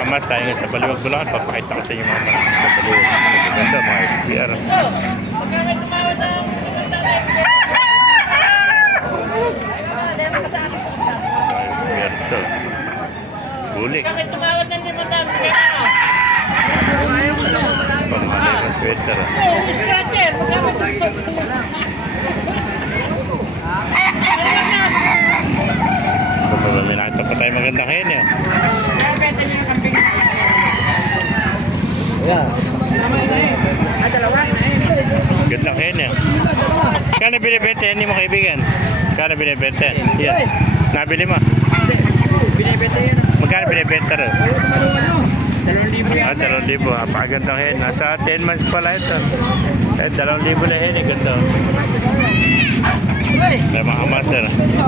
kamas, tayo nga sa Baliwag Bulacan. Papakita ko sa inyo mga manok sa Baliwag. Kasi ganda mga SPR. Mga SPR to. Bulik. tumawag ng sweater. scratcher. So, may nakita pa tayo maganda kayo niya. Ah, dalawa, inahin. Ganda kayo niya. Kano binibenta yan ni mo kaibigan? Kano binibenta yan? Yan. Nabili mo? Binibenta yun. Magkano binibenta rin? Dalawang libo Ah, dalawang libo. Napakaganda kayo. Nasa 10 months pala ito. Eh, dalawang libo na yan. eh. Ganda. May mga master. Ito,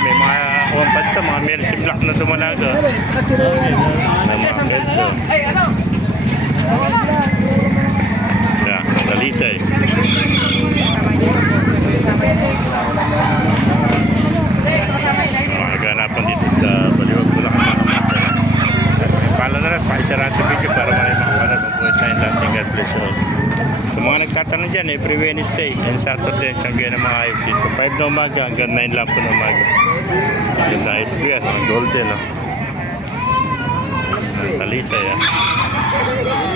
may mga wampad to. Mga Mercy Black na dumalaga. May mga Kelso. Ay, ano? Yeah, Dalisay. Mga ganapan dito sa Baliwag Bulacan. Pala na rin, pakisara sa video para marami makapanood ng buhay tayong lahat. God bless all. Sa mga nagtatanong dyan, every Wednesday and Saturday, hanggang ng mga IF dito. 5 na umaga hanggang 9 lang po na umaga. Ganda SPR, golden. Oh. Talisay, ah.